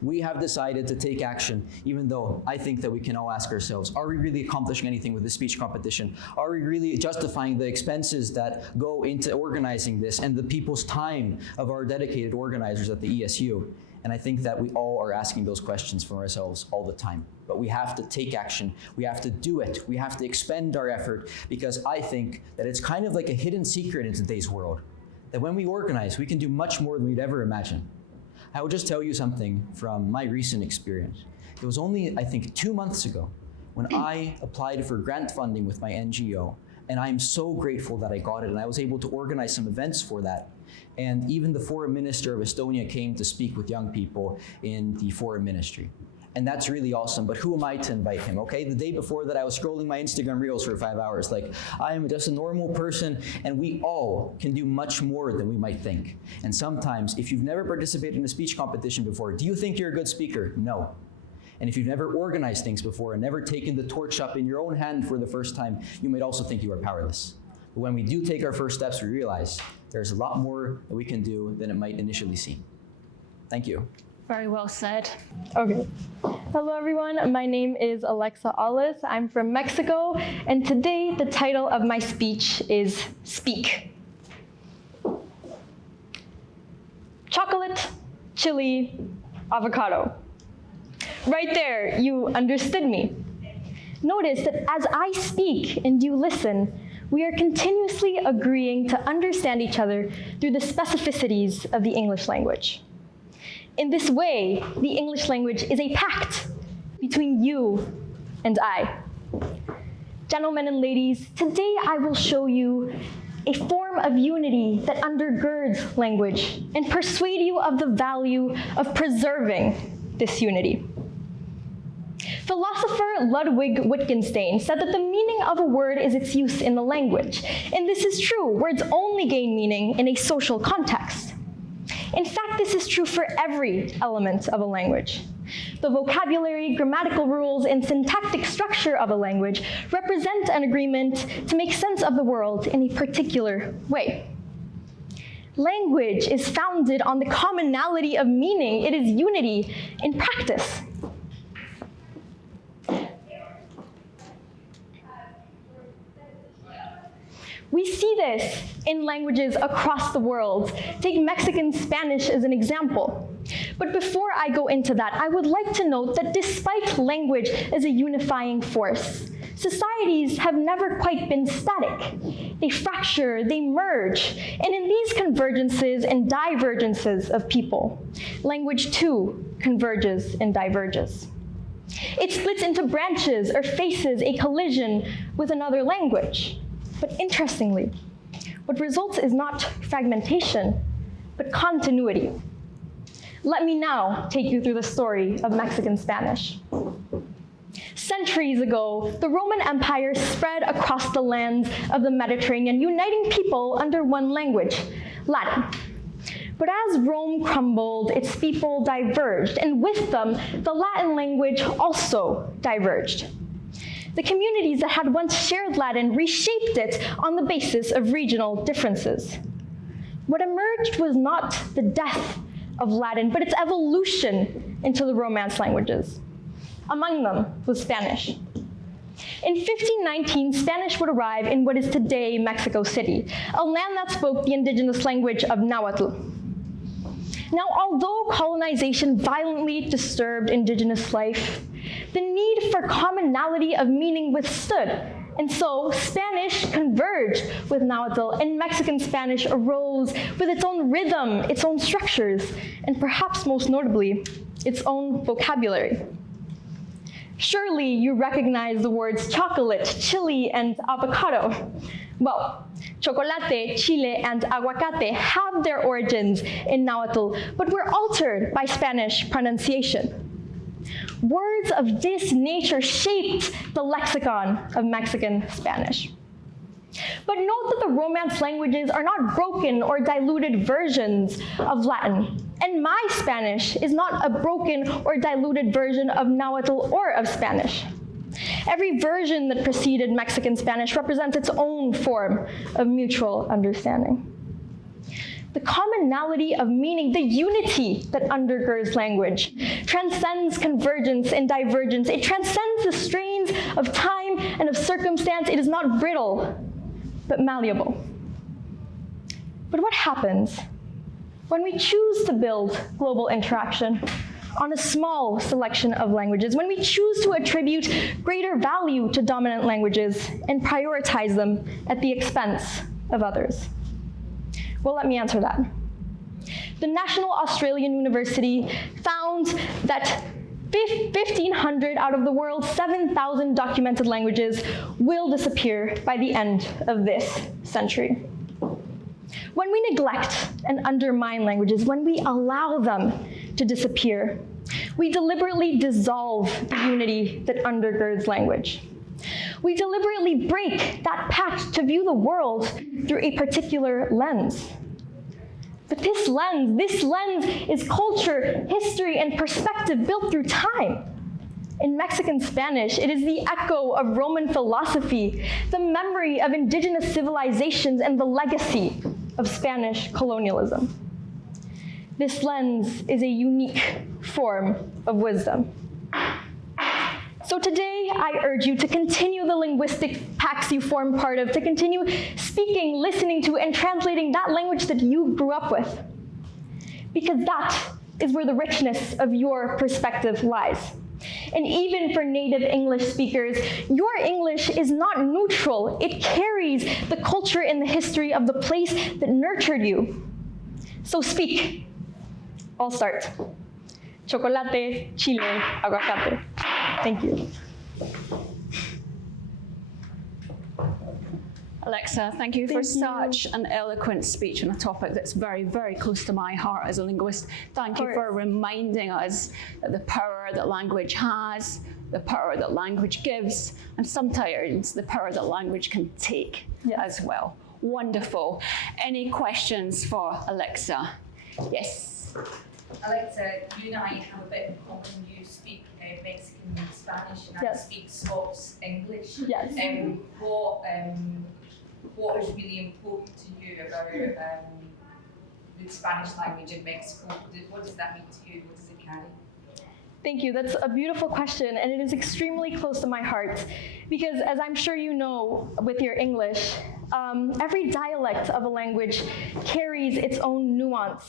We have decided to take action, even though I think that we can all ask ourselves, are we really accomplishing anything with this speech competition? Are we really justifying the expenses that go into organizing this and the people's time of our dedicated organizers at the ESU? And I think that we all are asking those questions for ourselves all the time. But we have to take action. We have to do it. We have to expend our effort, because I think that it's kind of like a hidden secret in today's world, that when we organize, we can do much more than we'd ever imagine. I will just tell you something from my recent experience. It was only, I think, 2 months ago when I applied for grant funding with my NGO, and I'm so grateful that I got it, and I was able to organize some events for that. And even the foreign minister of Estonia came to speak with young people in the foreign ministry. And that's really awesome, but who am I to invite him, okay? The day before that, I was scrolling my Instagram Reels for 5 hours. Like, I am just a normal person, and we all can do much more than we might think. And sometimes, if you've never participated in a speech competition before, do you think you're a good speaker? No. And if you've never organized things before and never taken the torch up in your own hand for the first time, you might also think you are powerless. But when we do take our first steps, we realize there's a lot more that we can do than it might initially seem. Thank you. Very well said. Okay. Hello, everyone. My name is Alexa Alice. I'm from Mexico, and today the title of my speech is Speak. Chocolate, chili, avocado. Right there, you understood me. Notice that as I speak and you listen, we are continuously agreeing to understand each other through the specificities of the English language. In this way, the English language is a pact between you and I. Gentlemen and ladies, today I will show you a form of unity that undergirds language and persuade you of the value of preserving this unity. Philosopher Ludwig Wittgenstein said that the meaning of a word is its use in the language. And this is true. Words only gain meaning in a social context. In fact, this is true for every element of a language. The vocabulary, grammatical rules, and syntactic structure of a language represent an agreement to make sense of the world in a particular way. Language is founded on the commonality of meaning. It is unity in practice. We see this in languages across the world. Take Mexican Spanish as an example. But before I go into that, I would like to note that despite language as a unifying force, societies have never quite been static. They fracture, they merge, and in these convergences and divergences of people, language too converges and diverges. It splits into branches or faces a collision with another language. But interestingly, what results is not fragmentation, but continuity. Let me now take you through the story of Mexican Spanish. Centuries ago, the Roman Empire spread across the lands of the Mediterranean, uniting people under one language, Latin. But as Rome crumbled, its people diverged, and with them, the Latin language also diverged. The communities that had once shared Latin reshaped it on the basis of regional differences. What emerged was not the death of Latin, but its evolution into the Romance languages. Among them was Spanish. In 1519, Spanish would arrive in what is today Mexico City, a land that spoke the indigenous language of Nahuatl. Now, although colonization violently disturbed indigenous life, the need for commonality of meaning withstood, and so Spanish converged with Nahuatl, and Mexican Spanish arose with its own rhythm, its own structures, and perhaps most notably, its own vocabulary. Surely you recognize the words chocolate, chili, and avocado. Well, chocolate, chile, and aguacate have their origins in Nahuatl, but were altered by Spanish pronunciation. Words of this nature shaped the lexicon of Mexican Spanish. But note that the Romance languages are not broken or diluted versions of Latin, and my Spanish is not a broken or diluted version of Nahuatl or of Spanish. Every version that preceded Mexican Spanish represents its own form of mutual understanding. The commonality of meaning, the unity that undergirds language, transcends convergence and divergence. It transcends the strains of time and of circumstance. It is not brittle, but malleable. But what happens when we choose to build global interaction on a small selection of languages, when we choose to attribute greater value to dominant languages and prioritize them at the expense of others? Well, let me answer that. The National Australian University found that 1,500 out of the world's 7,000 documented languages will disappear by the end of this century. When we neglect and undermine languages, when we allow them to disappear, we deliberately dissolve the unity that undergirds language. We deliberately break that pact to view the world through a particular lens. But this lens is culture, history, and perspective built through time. In Mexican Spanish, it is the echo of Roman philosophy, the memory of indigenous civilizations, and the legacy of Spanish colonialism. This lens is a unique form of wisdom. So today, I urge you to continue the linguistic pacts you form part of, to continue speaking, listening to, and translating that language that you grew up with. Because that is where the richness of your perspective lies. And even for native English speakers, your English is not neutral. It carries the culture and the history of the place that nurtured you. So speak. I'll start. Chocolate, chile, aguacate. Thank you. Alexa, thank you for such an eloquent speech on a topic that's very, very close to my heart as a linguist. Thank you for reminding us that the power that language has, the power that language gives, and sometimes the power that language can take as well. Wonderful. Any questions for Alexa? Yes. Alexa, you and I have a bit in common. You speak Mexican Spanish, and I speak Scots English. Yes. What is really important to you about the Spanish language in Mexico? What does that mean to you? What does it carry? Thank you. That's a beautiful question, and it is extremely close to my heart. Because as I'm sure you know with your English, every dialect of a language carries its own nuance.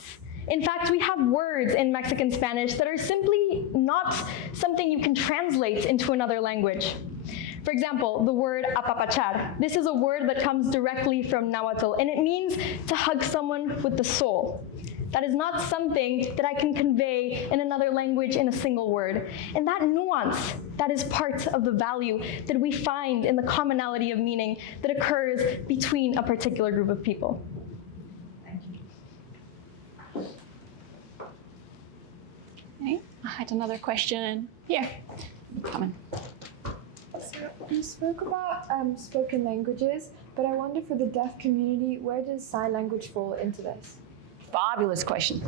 In fact, we have words in Mexican Spanish that are simply not something you can translate into another language. For example, the word apapachar. This is a word that comes directly from Nahuatl, and it means to hug someone with the soul. That is not something that I can convey in another language in a single word. And that nuance, that is part of the value that we find in the commonality of meaning that occurs between a particular group of people. Okay, I had another question here. Coming. So you spoke about spoken languages, but I wonder for the deaf community, where does sign language fall into this? Fabulous question.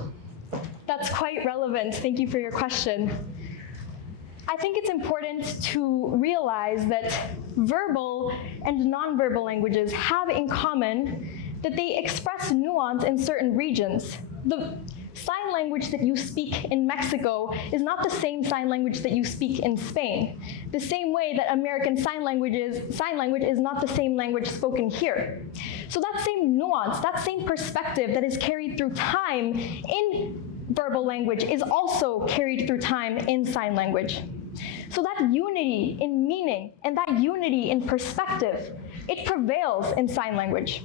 That's quite relevant. Thank you for your question. I think it's important to realize that verbal and nonverbal languages have in common that they express nuance in certain regions. The sign language that you speak in Mexico is not the same sign language that you speak in Spain. The same way that American sign language is not the same language spoken here. So that same nuance, that same perspective that is carried through time in verbal language is also carried through time in sign language. So that unity in meaning and that unity in perspective, it prevails in sign language.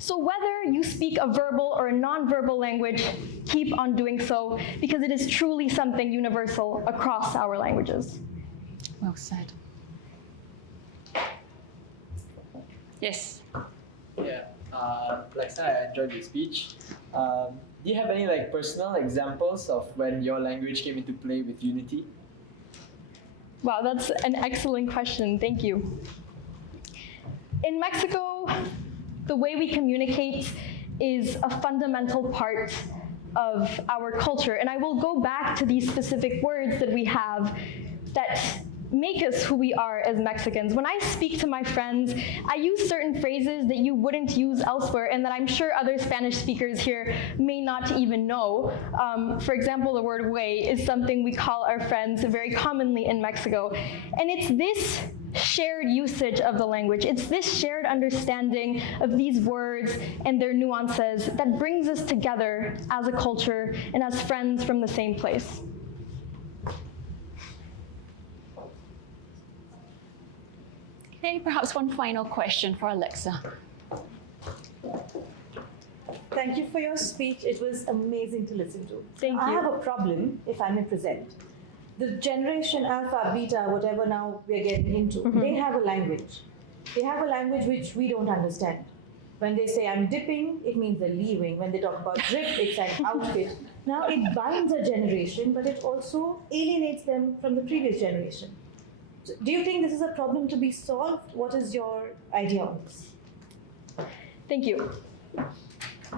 So whether you speak a verbal or a nonverbal language, keep on doing so, because it is truly something universal across our languages. Well said. Yes. Yeah, Alexa, I enjoyed your speech. Do you have any personal examples of when your language came into play with unity? Wow, that's an excellent question. Thank you. In Mexico, the way we communicate is a fundamental part of our culture. And I will go back to these specific words that we have that make us who we are as Mexicans. When I speak to my friends, I use certain phrases that you wouldn't use elsewhere and that I'm sure other Spanish speakers here may not even know. For example, the word güey is something we call our friends very commonly in Mexico. And it's this shared usage of the language, it's this shared understanding of these words and their nuances that brings us together as a culture and as friends from the same place. Okay, perhaps one final question for Alexa. Thank you for your speech. It was amazing to listen to. Thank I you. have a problem, if I may present. The generation Alpha, Beta, whatever now we're getting into, they have a language. They have a language which we don't understand. When they say I'm dipping, it means they're leaving. When they talk about drip, it's an outfit. Now it binds a generation, but it also alienates them from the previous generation. So do you think this is a problem to be solved? What is your idea on this? Thank you.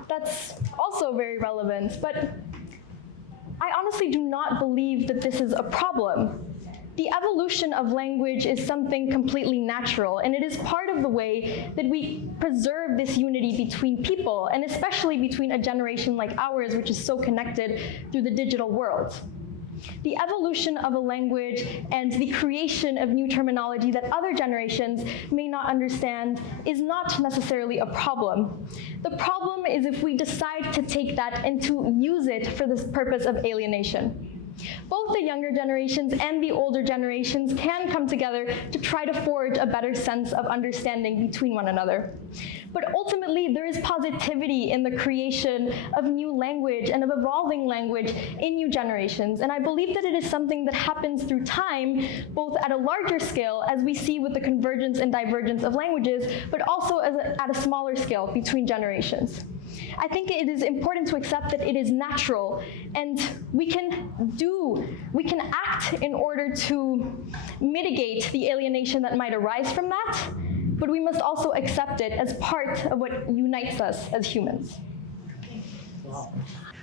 That's also very relevant, but I honestly do not believe that this is a problem. The evolution of language is something completely natural, and it is part of the way that we preserve this unity between people, and especially between a generation like ours, which is so connected through the digital world. The evolution of a language and the creation of new terminology that other generations may not understand is not necessarily a problem. The problem is if we decide to take that and to use it for the purpose of alienation. Both the younger generations and the older generations can come together to try to forge a better sense of understanding between one another. But ultimately, there is positivity in the creation of new language and of evolving language in new generations. And I believe that it is something that happens through time, both at a larger scale, as we see with the convergence and divergence of languages, but also at a smaller scale between generations. I think it is important to accept that it is natural, and we can act in order to mitigate the alienation that might arise from that, but we must also accept it as part of what unites us as humans.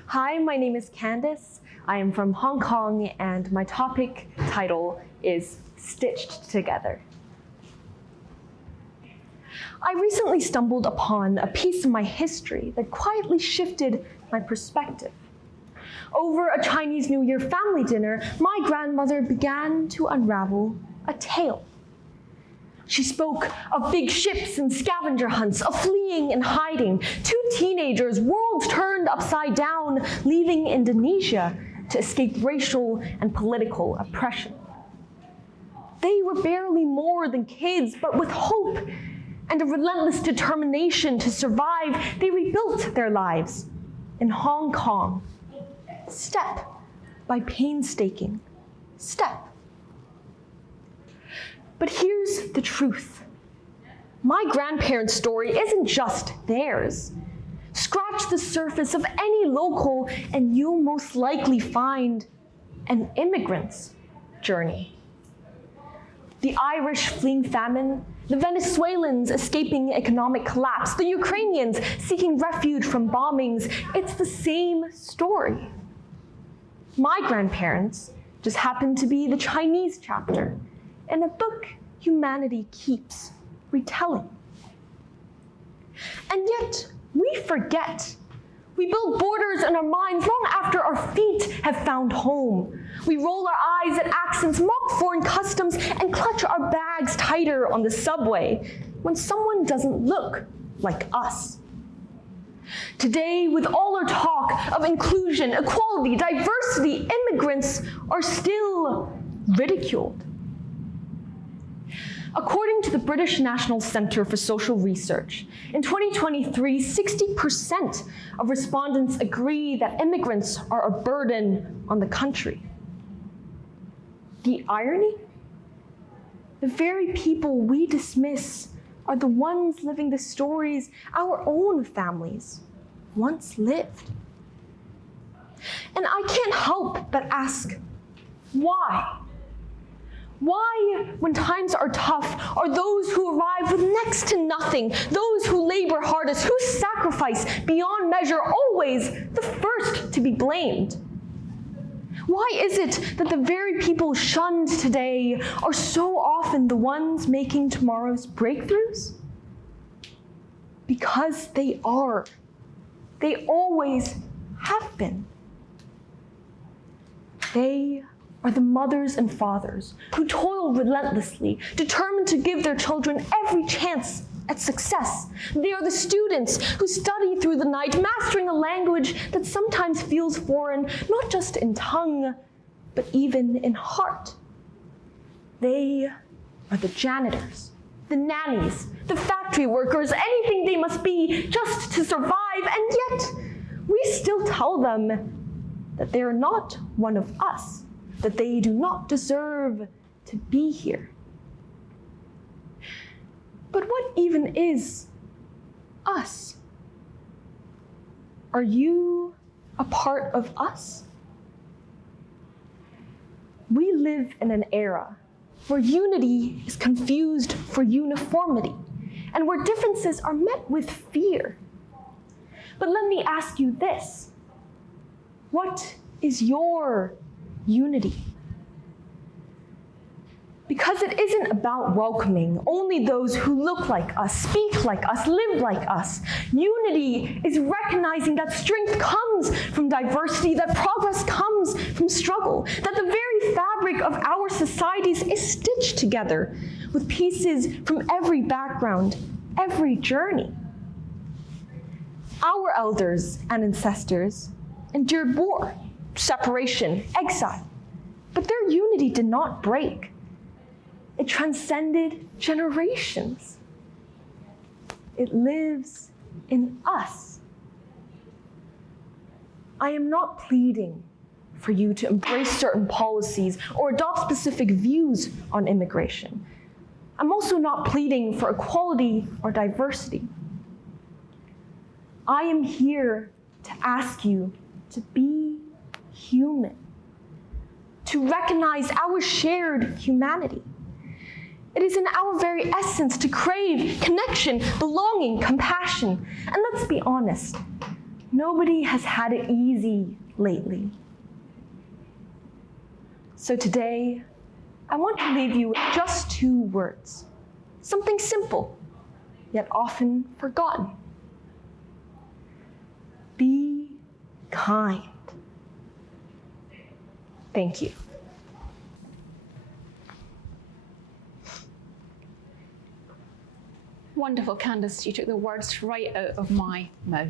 Hi, my name is Candice. I am from Hong Kong, and my topic title is Stitched Together. I recently stumbled upon a piece of my history that quietly shifted my perspective. Over a Chinese New Year family dinner, my grandmother began to unravel a tale. She spoke of big ships and scavenger hunts, of fleeing and hiding, 2 teenagers, worlds turned upside down, leaving Indonesia to escape racial and political oppression. They were barely more than kids, but with hope and a relentless determination to survive, they rebuilt their lives in Hong Kong, step by painstaking step. But here's the truth. My grandparents' story isn't just theirs. Scratch the surface of any local and you'll most likely find an immigrant's journey. The Irish fleeing famine, the Venezuelans escaping economic collapse, the Ukrainians seeking refuge from bombings, it's the same story. My grandparents just happened to be the Chinese chapter in a book humanity keeps retelling. And yet, we forget. We build borders in our minds long after our feet have found home. We roll our eyes at accents, mock foreign customs, and clutch our bags tighter on the subway when someone doesn't look like us. Today, with all our talk of inclusion, equality, diversity, immigrants are still ridiculed. According to the British National Centre for Social Research, in 2023, 60% of respondents agree that immigrants are a burden on the country. The irony? The very people we dismiss are the ones living the stories our own families once lived. And I can't help but ask, why? Why, when times are tough, are those who arrive with next to nothing, those who labor hardest, who sacrifice beyond measure, always the first to be blamed? Why is it that the very people shunned today are so often the ones making tomorrow's breakthroughs? Because they are. They always have been. They are the mothers and fathers who toil relentlessly, determined to give their children every chance at success. They are the students who study through the night, mastering a language that sometimes feels foreign, not just in tongue, but even in heart. They are the janitors, the nannies, the factory workers, anything they must be just to survive, and yet still tell them that they are not one of us, that they do not deserve to be here. But what even is us? Are you a part of us? We live in an era where unity is confused for uniformity, and where differences are met with fear. But let me ask you this: what is your unity? Because it isn't about welcoming only those who look like us, speak like us, live like us. Unity is recognizing that strength comes from diversity, that progress comes from struggle, that the very fabric of our societies is stitched together with pieces from every background, every journey. Our elders and ancestors endured war, separation, exile, but their unity did not break. It transcended generations. It lives in us. I am not pleading for you to embrace certain policies or adopt specific views on immigration. I'm also not pleading for equality or diversity. I am here to ask you to be human, to recognize our shared humanity. It is in our very essence to crave connection, belonging, compassion. And let's be honest, nobody has had it easy lately. So today, I want to leave you with just 2 words, something simple, yet often forgotten. Be kind. Thank you. Wonderful, Candace. You took the words right out of my mouth.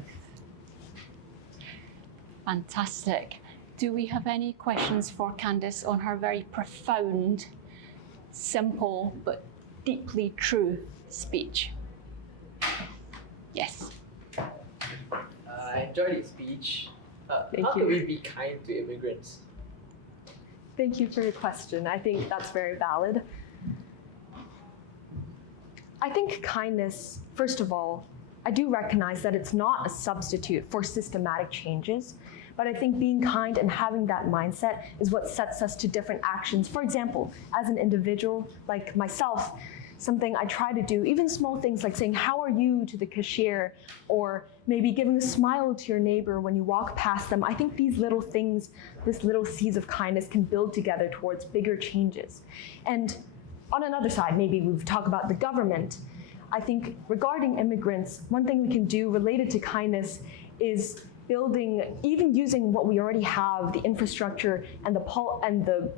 Fantastic. Do we have any questions for Candace on her very profound, simple, but deeply true speech? Yes. I enjoyed your speech. How can we be kind to immigrants? Thank you for your question. I think that's very valid. I think kindness, first of all, I do recognize that it's not a substitute for systematic changes, but I think being kind and having that mindset is what sets us to different actions. For example, as an individual like myself, something I try to do, even small things like saying, "How are you?" to the cashier, or maybe giving a smile to your neighbor when you walk past them. I think these little things, these little seeds of kindness can build together towards bigger changes. And on another side, maybe we've talked about the government. I think regarding immigrants, one thing we can do related to kindness is building, even using what we already have, the infrastructure and the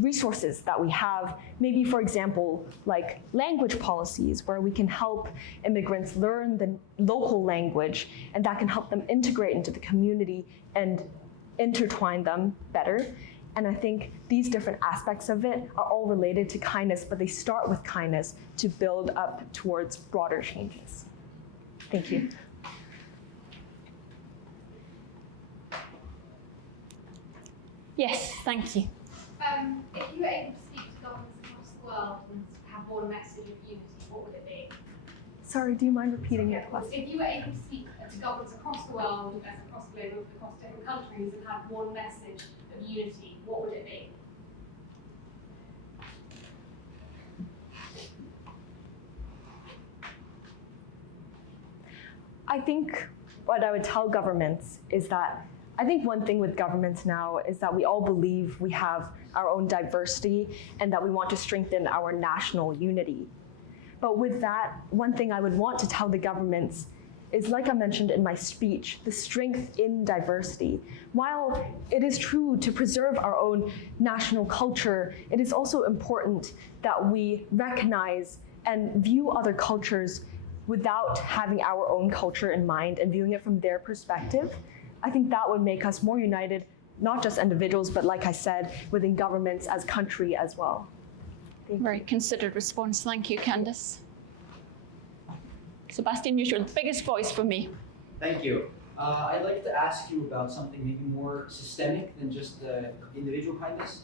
resources that we have, maybe for example, like language policies where we can help immigrants learn the local language, and that can help them integrate into the community and intertwine them better. And I think these different aspects of it are all related to kindness, but they start with kindness to build up towards broader changes. Thank you. Yes, thank you. If you were able to speak to governments across the world and have one message of unity, what would it be? Sorry, do you mind repeating your question? If you were able to speak to governments across the world, across the globe, across different countries, and have one message of unity, what would it be? I think what I would tell governments is that I think one thing with governments now is that we all believe we have our own diversity and that we want to strengthen our national unity. But with that, one thing I would want to tell the governments is, like I mentioned in my speech, the strength in diversity. While it is true to preserve our own national culture, it is also important that we recognize and view other cultures without having our own culture in mind and viewing it from their perspective. I think that would make us more united, not just individuals, but like I said, within governments as country as well. Very considered response. Thank you, Candace. Sebastian, you're the biggest voice for me. Thank you. I'd like to ask you about something maybe more systemic than just individual kindness.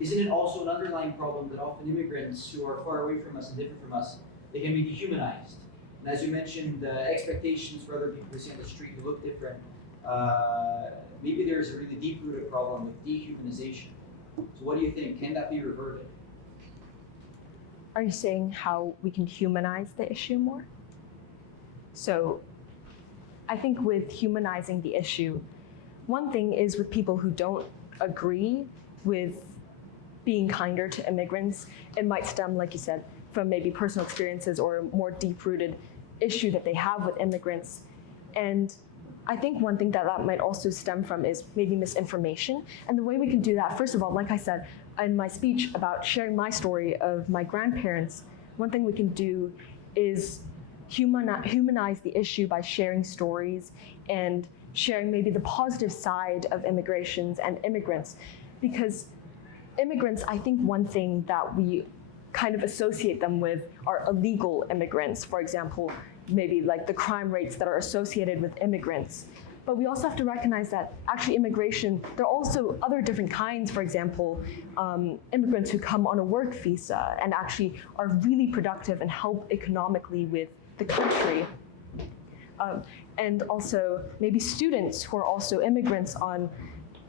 Isn't it also an underlying problem that often immigrants who are far away from us and different from us, they can be dehumanized? And as you mentioned, expectations for other people who see on the street who look different, maybe there's a really deep-rooted problem with dehumanization. So what do you think? Can that be reverted? Are you saying how we can humanize the issue more? So I think with humanizing the issue, one thing is with people who don't agree with being kinder to immigrants, it might stem, like you said, from maybe personal experiences or a more deep-rooted issue that they have with immigrants. And I think one thing that might also stem from is maybe misinformation. And the way we can do that, first of all, like I said in my speech about sharing my story of my grandparents, one thing we can do is humanize the issue by sharing stories and sharing maybe the positive side of immigrations and immigrants. Because immigrants, I think one thing that we kind of associate them with are illegal immigrants, for example, maybe like the crime rates that are associated with immigrants. But we also have to recognize that actually immigration, there are also other different kinds, for example, immigrants who come on a work visa and actually are really productive and help economically with the country. And also maybe students who are also immigrants on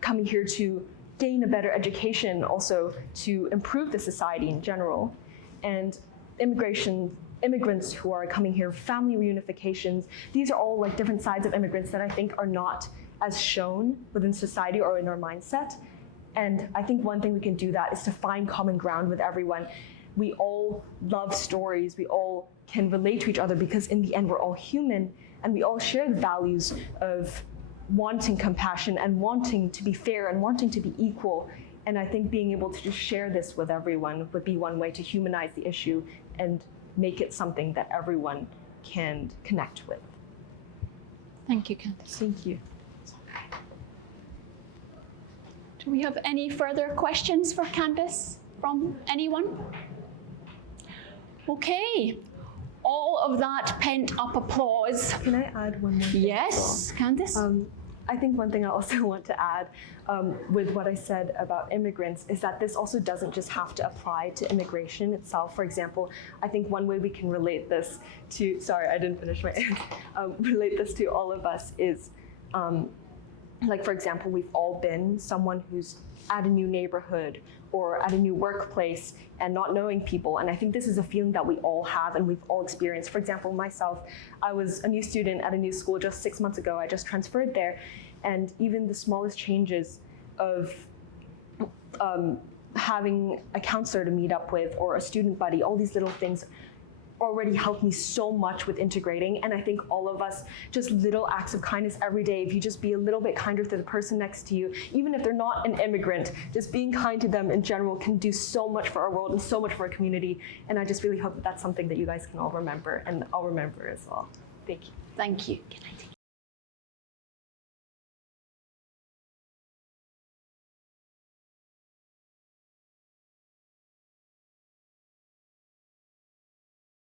coming here to gain a better education, also to improve the society in general. And immigrants who are coming here, family reunifications, these are all like different sides of immigrants that I think are not as shown within society or in our mindset. And I think one thing we can do that is to find common ground with everyone. We all love stories, we all can relate to each other because in the end we're all human and we all share the values of wanting compassion and wanting to be fair and wanting to be equal. And I think being able to just share this with everyone would be one way to humanize the issue and make it something that everyone can connect with. Thank you, Candice. Thank you. Do we have any further questions for Candice from anyone? Okay. All of that pent-up applause. Can I add one more thing? Yes, Candice. I think one thing I also want to add with what I said about immigrants is that this also doesn't just have to apply to immigration itself. For example, I think one way we can relate this to, sorry, I didn't finish my answer, relate this to all of us is, like for example, we've all been someone who's at a new neighborhood or at a new workplace and not knowing people. And I think this is a feeling that we all have and we've all experienced. For example, myself, I was a new student at a new school just 6 months ago. I just transferred there. And even the smallest changes of having a counselor to meet up with or a student buddy, all these little things already helped me so much with integrating. And I think all of us, just little acts of kindness every day, if you just be a little bit kinder to the person next to you, even if they're not an immigrant, just being kind to them in general can do so much for our world and so much for our community. And I just really hope that that's something that you guys can all remember and I'll remember as well. Thank you. Thank you. Can I take